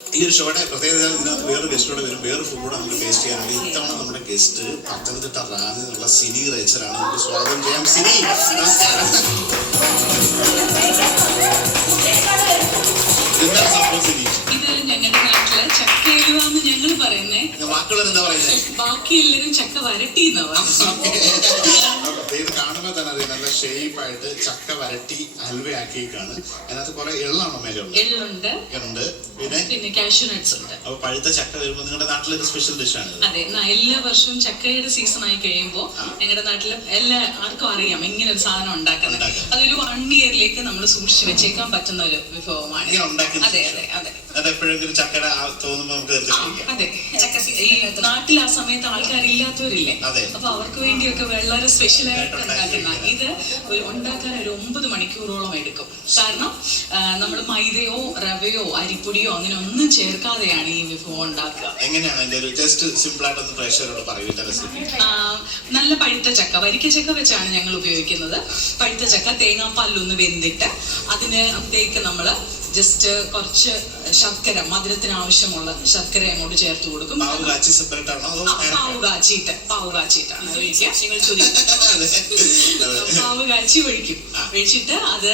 ഈ ഒരു ഷോയുടെ പ്രത്യേകത ഇതിനകത്ത് വേറൊരു ഗസ്റ്റോടെ വരും, വേറെ ഫുഡ് കൂടെ നമുക്ക് ടേസ്റ്റ് ചെയ്യാനുണ്ട്. ഇത്തവണ നമ്മുടെ ഗസ്റ്റ് പത്തനംതിട്ട റാന്നി എന്നുള്ള സിനി റേച്ചറാണ്. നമുക്ക് സ്വാഗതം ചെയ്യാം. സിനി, നമസ്കാരം. എന്താണ് സംഭവം സിനി? ഇത് ഞങ്ങളുടെ നാട്ടില് ചക്കയിലുവാന്ന് ഞങ്ങൾ പറയുന്നേ. ബാക്കിയുള്ളവർ എന്താ പറയുന്നത്? ബാക്കി എല്ലാവരും ചക്ക വരട്ടി ഇത് കാണുമ്പോൾ തന്നെ അറിയാം, നല്ല ഷേപ്പായിട്ട് ചക്ക വരട്ടി ഹൽവയാക്കിയേക്കാണ്. അതിനകത്ത് കുറെ എള്ളാണോ മേലുണ്ട്? എള്ളുണ്ട്, പിന്നെ കാഷ്യൂ നട്ട്സ് ഉണ്ട്. അപ്പൊ പഴുത്ത ചക്ക വരുമ്പോൾ നിങ്ങളുടെ നാട്ടിലൊരു സ്പെഷ്യൽ ഡിഷാണ്. അതെ, എല്ലാ വർഷവും ചക്കയുടെ സീസൺ ആയി കഴിയുമ്പോൾ ഞങ്ങളുടെ നാട്ടില് ആർക്കും അറിയാം ഇങ്ങനെ ഒരു സാധനം ഉണ്ടാക്കുന്നത്. അതൊരു 1 ഇയറിലേക്ക് നമ്മൾ സൂക്ഷിച്ചു വെച്ചേക്കാൻ പറ്റുന്ന ഒരു വിഭവമാണ്. അതെ അതെ അതെ. അതെപ്പോഴെങ്കിലും ചക്കയുടെ തോന്നുമ്പോൾ നമുക്ക് അതെ, ഈ നാട്ടിൽ ആ സമയത്ത് ആൾക്കാരില്ലാത്തവരില്ലേ, അപ്പൊ അവർക്ക് വേണ്ടിയൊക്കെ വളരെ സ്പെഷ്യൽ ആയിട്ട് ഉണ്ടാക്കുന്ന ഇത് ഉണ്ടാക്കാൻ ഒരു 9 മണിക്കൂറോളം എടുക്കും. കാരണം നമ്മൾ മൈദയോ റവയോ അരിപ്പൊടിയോ അങ്ങനെ ഒന്നും ചേർക്കാതെയാണ് ഈ വിഭവം ഉണ്ടാക്കുക. നല്ല പഴുത്ത ചക്ക, വരിക്ക ചക്ക വെച്ചാണ് ഞങ്ങൾ ഉപയോഗിക്കുന്നത്. പഴുത്ത ചക്ക തേങ്ങാപ്പാലിലൊന്ന് വെന്തിട്ട് അതിനകത്തേക്ക് നമ്മള് ജസ്റ്റ് കുറച്ച് ശർക്കര, മധുരത്തിന് ആവശ്യമുള്ള ശർക്കര അങ്ങോട്ട് ചേർത്ത് കൊടുക്കും. പാവ് കാച്ചിട്ടാണ് ഒഴിക്കുക. നിങ്ങൾ പാവ് കാച്ചി ഒഴിക്കും. ഒഴിച്ചിട്ട് അത്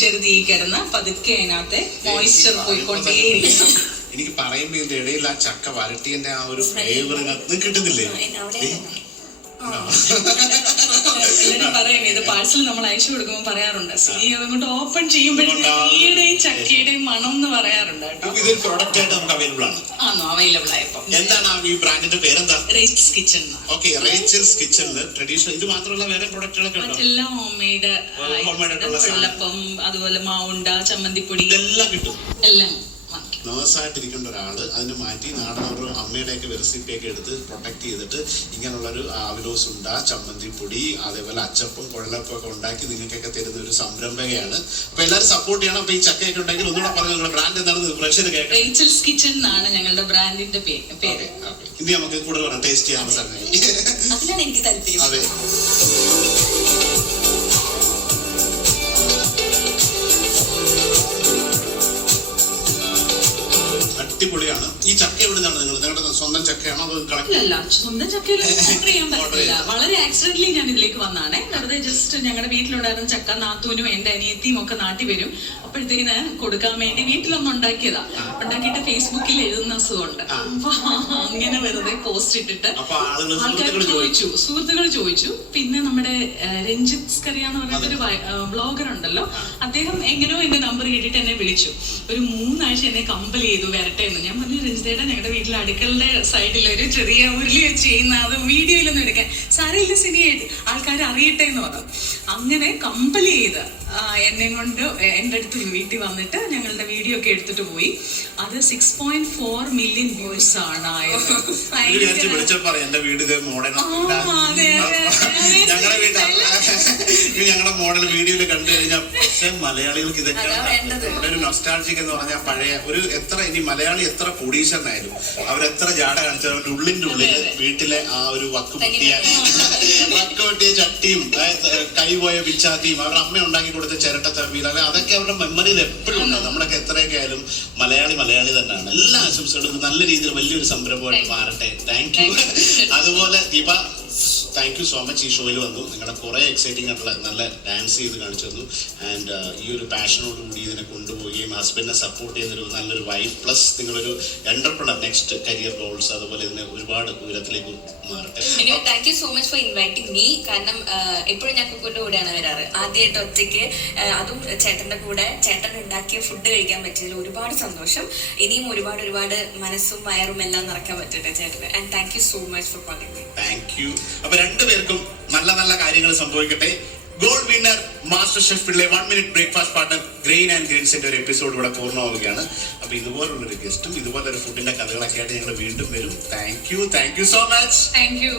ചെറുതീ കിടന്ന് പതുക്കെ അതിനകത്തെ മോയ്സ്ചർ പോയിക്കൊണ്ടേയിരിക്കണം. എനിക്ക് പറയുമ്പോ ഇതിന്റെ ഇടയിൽ ആ ചക്ക വരട്ടിന്റെ ആ ഒരു ഫ്ലേവർ കിട്ടുന്നില്ലേ? എല്ലാരും പറയും, ഇത് പാഴ്സൽ നമ്മൾ അയച്ചു കൊടുക്കുമ്പോൾ പറയാറുണ്ട്, സിനി അതുകൊണ്ട് ഓപ്പൺ ചെയ്യുമ്പോഴേക്കും ചക്കയുടെയും മണം എന്ന് പറയാറുണ്ട് കേട്ടോ. ഇതൊരു പ്രോഡക്റ്റ് ആയിട്ട് നമുക്ക് അവൈലബിൾ ആണ്. ആണോ? അവൈലബിൾ ആയപ്പോ. എന്താണ് ഈ ബ്രാൻഡിന്റെ പേരെന്താ? Rachel's kitchen. ഓക്കെ, റേച്ചൽസ് കിച്ചണില് ട്രഡീഷണൽ ഇത് മാത്രമല്ല വേറെ പ്രൊഡക്റ്റുകളൊക്കെ ഉണ്ടോ? മറ്റെല്ലാം ഹോംമെയ്ഡ്, വെള്ളപ്പം, അതുപോലെ മാവുണ്ട, ചമ്മന്തിപ്പൊടി എല്ലാം കിട്ടും. എല്ലാം നഴ്സായിട്ടിരിക്കേണ്ട ഒരാള് അതിനെ മാറ്റി നാടനൊരു അമ്മയുടെയൊക്കെ റെസിപ്പിയൊക്കെ എടുത്ത് പ്രൊട്ടക്ട് ചെയ്തിട്ട് ഇങ്ങനെയുള്ളൊരു ആവിലോസ് ഉണ്ട, ചമ്മന്തിപ്പൊടി, അതേപോലെ അച്ചപ്പം, കുഴലപ്പം ഒക്കെ ഉണ്ടാക്കി നിങ്ങൾക്കൊക്കെ തരുന്ന ഒരു സംരംഭകയാണ്. അപ്പൊ എല്ലാവരും സപ്പോർട്ട് ചെയ്യണം. അപ്പൊ ഈ ചക്കയൊക്കെ ഉണ്ടെങ്കിൽ ഒന്നുകൂടെ പറഞ്ഞു, നിങ്ങളുടെ ബ്രാൻഡ് എന്താണെന്ന് പ്രേക്ഷകർ കേൾക്കാം. റേച്ചൽസ് കിച്ചൺ എന്നാണ് ഞങ്ങളുടെ ബ്രാൻഡിന്റെ പേര്. ഇനി നമുക്ക് കൂടുതൽ പറയാം, ടേസ്റ്റ് ചെയ്യാൻ അതിനാണ് എനിക്ക് താല്പര്യം. അതെ, അടിപൊളിയാണ്. ഈ ചക്ക എവിടെ നിന്നാണ് നിങ്ങളുടെ സ്വന്തം ചക്കയാണോ? അല്ല, സ്വന്തം ചക്കയിൽ ഓർഡർ ചെയ്യാൻ പറ്റില്ല. വളരെ ആക്സിഡന്റലി ഞാൻ ഇതിലേക്ക് വന്നാണേ. വെറുതെ ജസ്റ്റ് ഞങ്ങളുടെ വീട്ടിലുണ്ടായിരുന്ന ചക്ക നാത്തൂനും എന്റെ അനിയത്തിയും ഒക്കെ നാട്ടിൽ വരും. അപ്പോഴത്തേന് കൊടുക്കാൻ വേണ്ടി വീട്ടിലൊന്നും ഉണ്ടാക്കിയതാ. ഉണ്ടാക്കിയിട്ട് ഫേസ്ബുക്കിൽ എഴുതുന്ന അസുഖമുണ്ട്. അപ്പൊ അങ്ങനെ വെറുതെ പോസ്റ്റ് ഇട്ടിട്ട് ആൾക്കാർ സുഹൃത്തുക്കൾ ചോദിച്ചു. പിന്നെ നമ്മുടെ രഞ്ജിത്ത് സ്കറിയാന്ന് പറഞ്ഞിട്ടൊരു ബ്ലോഗർ ഉണ്ടല്ലോ, അദ്ദേഹം എങ്ങനെയോ എന്റെ നമ്പർ കേട്ടിട്ട് എന്നെ വിളിച്ചു. ഒരു 3 ആഴ്ച എന്നെ കമ്പൽ ചെയ്തു വരട്ടെ എന്ന്. ഞാൻ പറഞ്ഞു, രഞ്ജിത്തേട്ടാ ഞങ്ങളുടെ വീട്ടിലെ അടുക്കളുടെ സൈഡിൽ ഒരു ചെറിയ ഉരുളി വെച്ച് ചെയ്യുന്ന അത് വീഡിയോയിലൊന്നും എടുക്കാൻ സാരമില്ല സിനിയായിട്ട് ആൾക്കാർ അറിയട്ടെ എന്ന് പറഞ്ഞു. അങ്ങനെ കമ്പൽ ചെയ്ത് എന്നെ കൊണ്ട് എൻ്റെ അടുത്ത് വീട്ടിൽ വന്നിട്ട് ഞങ്ങളുടെ വീഡിയോ ഒക്കെ എടുത്തിട്ട് പോയി. അത് 6.4 മില്യൺ വ്യൂസ് ആണ് ആയത്. ഞങ്ങളുടെ മോഡൽ വീഡിയോയിൽ കണ്ടു കഴിഞ്ഞാൽ പക്ഷെ മലയാളികൾക്ക് ഇതൊക്കെ ഒരു നൊസ്റ്റാൾജിക് എന്ന് പറഞ്ഞാൽ പഴയ ഒരു എത്ര ഇനി മലയാളി എത്ര കോടീശ്വരനായാലും അവരെത്ര ജാട കാണിച്ചാൽ അവരുടെ ഉള്ളിന്റെ ഉള്ളിൽ വീട്ടിലെ ആ ഒരു വക്ക് പൊട്ടിയ ചട്ടിയും കൈപോയ പിച്ചാത്തിയും അവരുടെ അമ്മ ഉണ്ടാക്കി കൊടുത്ത ചിരട്ട തമ്മിൽ അതൊക്കെ അവരുടെ മെമ്മറിയിൽ എപ്പോഴും ഉണ്ടാവും. നമ്മളൊക്കെ എത്രയൊക്കെ ആയാലും മലയാളി തന്നെയാണ്. എല്ലാ ആശംസകളും നല്ല രീതിയിൽ വലിയൊരു സംരംഭമായിട്ട് മാറട്ടെ. Thank you. അതുപോലെ Deepa, thank you so much. ഈ ഷോയിൽ വന്നു, നിങ്ങളുടെ കുറെ എക്സൈറ്റിംഗ് ആയിട്ടുള്ള നല്ല ഡാൻസ് ചെയ്ത് കാണിച്ചു തന്നു. ആൻഡ് ഈ ഒരു പാഷനോട് കൂടി ഇതിനെ കൊണ്ടുപോവുകയും ഹസ്ബൻഡിനെ സപ്പോർട്ട് ചെയ്യുന്നൊരു നല്ലൊരു വൈഫ് പ്ലസ് നിങ്ങളൊരു എന്റർപ്രണർ, നെക്സ്റ്റ് കരിയർ ഗോൾസ് അതുപോലെ ഇതിനെ ഒരുപാട് ഉയരത്തിലേക്ക് മാറട്ടെ. Thank you so much for inviting me. കാരണം എപ്പോഴും ഞാൻ കുക്കുവിന്റെ കൂടെയാണ് വരാറ്. ആദ്യമായിട്ട് ഒറ്റയ്ക്ക്, അതും ചേട്ടന്റെ കൂടെ ചേട്ടൻ ഉണ്ടാക്കിയ ഫുഡ് കഴിക്കാൻ പറ്റിയതിൽ ഒരുപാട് സന്തോഷം. ഇനിയും ഒരുപാട് മനസ്സും വയറും എല്ലാം നിറയ്ക്കാൻ പറ്റട്ടെ ചേട്ടന്. And thank you so much for calling me. Thank you. അപ്പൊ രണ്ടുപേർക്കും നല്ല നല്ല കാര്യങ്ങൾ സംഭവിക്കട്ടെ. ഗോൾഡ് വിന്നർ മാസ്റ്റർ ഷെഫിലെ 1 minute breakfast partner grain and ഗ്രെയിൻസിന്റെ ഒരു എപ്പിസോഡ് ഇവിടെ പൂർണ്ണമാവുകയാണ്. അപ്പൊ ഇതുപോലുള്ളൊരു ഗസ്റ്റും ഇതുപോലൊരു ഫുഡിന്റെ കഥകളൊക്കെ ആയിട്ട് ഞങ്ങൾ വീണ്ടും വരും. Thank you so much. Thank you.